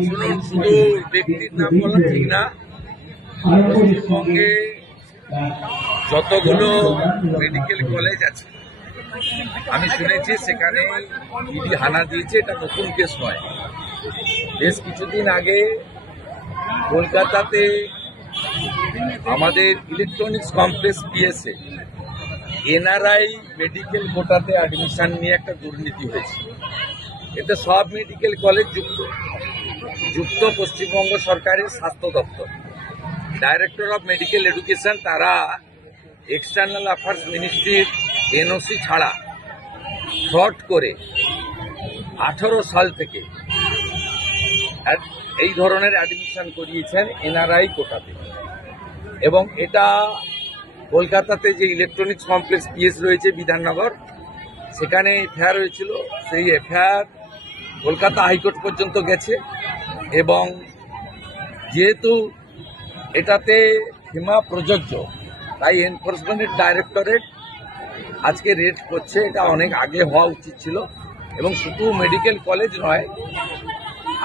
শুনুন, শুধু ব্যক্তির নাম বলা ঠিক না। পশ্চিমবঙ্গে যতগুলো মেডিকেল কলেজ আছে আমি শুনেছি সেখানে ইডি হানা দিয়েছে। এটা নতুন কেস নয়। বেশ কিছুদিন আগে কলকাতাতে আমাদের electronics complex PSA NRI medical কোটাতে অ্যাডমিশন নিয়ে একটা দুর্নীতি হয়েছে। এতে সব মেডিকেল কলেজ যুক্ত পশ্চিমবঙ্গ সরকারের স্বাস্থ্য দপ্তর, ডাইরেক্টর অফ মেডিকেল এডুকেশন, তারা এক্সটার্নাল অ্যাফেয়ার্স মিনিস্ট্রির এনওসি ছাড়া ফ্রড করে 18 সাল থেকে এই ধরনের অ্যাডমিশন করিয়েছেন এনআরআই কোটাতে। এবং এটা কলকাতাতে যে ইলেকট্রনিক্স কমপ্লেক্স পিএস রয়েছে বিধাননগর, সেখানে এফআইআর হয়েছিল। সেই এফআইআর কলকাতা হাইকোর্ট পর্যন্ত গেছে এবং যেহেতু এটাতে ফিমা প্রযোজ্য, তাই এনফোর্সমেন্ট ডাইরেক্টরেট আজকে রেড করছে। এটা অনেক আগে হওয়া উচিত ছিল। এবং শুধু মেডিকেল কলেজ নয়,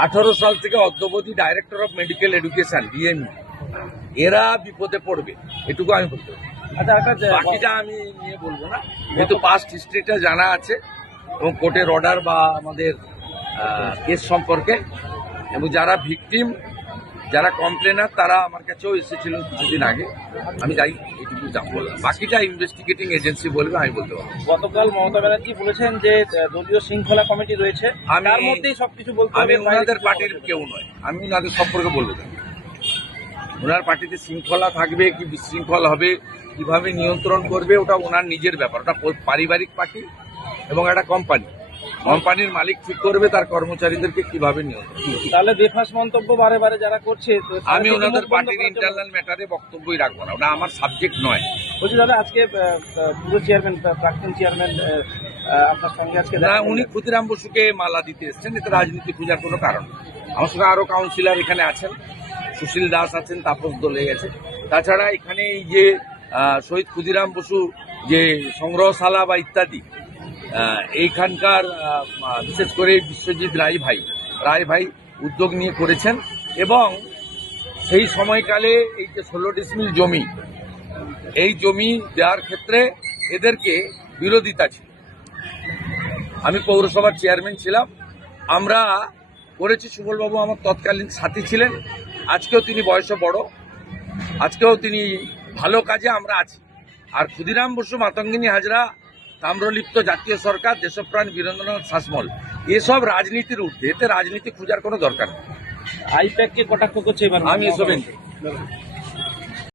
18 সাল থেকে অদ্যাবধি director of medical education DME এরা বিপদে পড়বে, এটুকু আমি বলতে পারি। বাকিটা আমি নিয়ে বলবো না, যেহেতু পাস্ট হিস্ট্রিটা জানা আছে এবং কোর্টের অর্ডার বা আমাদের কেস সম্পর্কে। এবং যারা ভিকটিম, যারা কমপ্লেনার, তারা আমার কাছেও এসেছিলেন কিছুদিন আগে। আমি যাই এইটুকু বললাম, বাকিটা ইনভেস্টিগেটিং এজেন্সি বলবে, আমি বলতে পারবো। গতকাল মমতা ব্যানার্জি বলেছেন যে দলীয় শৃঙ্খলা কমিটি রয়েছে, তার মধ্যেই সবকিছু বলতে হবে। আমি ওনাদের পার্টির কেউ নয়, আমি ওনাদের সম্পর্কে বলবো না। ওনার পার্টিতে শৃঙ্খলা থাকবে কি বিশৃঙ্খল হবে, কিভাবে নিয়ন্ত্রণ করবে, ওটা ওনার নিজের ব্যাপার। ওটা পারিবারিক পার্টি এবং একটা কোম্পানির মালিক ঠিক করবে তার কর্মচারীদেরকে কিভাবে নিয়ন্ত্রণ। তাহলে বেফাস মন্তব্য বারে বারে যারা করছে, আমি ওনাদের পার্টির ইন্টারনাল ম্যাটারে বক্তব্যই রাখবো না, ওটা আমার সাবজেক্ট নয়। বলছি দাদা, আজকে পুরো চেয়ারম্যান, প্রাক্তন চেয়ারম্যান আপনার সঙ্গে আজকে না, উনি ক্ষুদিরাম বসুকে মালা দিতে এসছেন। এতে রাজনীতি খোঁজার কোনো কারণ নেই। আমার সঙ্গে আরো কাউন্সিলর এখানে আছেন, সুশীল দাস আছেন, তাপস দোলে গেছে। তাছাড়া এখানে এই যে শহীদ ক্ষুদিরাম বসু যে সংগ্রহশালা বা ইত্যাদি, এইখানকার বিশেষ করে বিশ্বজিৎ রায় ভাই উদ্যোগ নিয়ে করেছেন। এবং সেই সময়কালে এই যে 16 ডিসমিল জমি, এই জমি দেওয়ার ক্ষেত্রে এদেরকে বিরোধিতা ছিল। আমি পৌরসভার চেয়ারম্যান ছিলাম, আমরা করেছি। সুবলবাবু আমার তৎকালীন সাথী ছিলেন, আজকেও তিনি বয়সে বড়, আজকেও তিনি ভালো কাজে আমরা আছি। আর ক্ষুদিরাম বসু, মাতঙ্গিনী হাজরা, তাম্রলিপ্ত জাতীয় সরকার, দেশপ্রাণ বীরেন্দ্রনাথ শাসমল, এসব রাজনীতির ঊর্ধ্বে। এতে রাজনীতি খোঁজার কোনো দরকার নেই। আইপ্যাককে কটাক্ষ করছে এবার, আমি এসব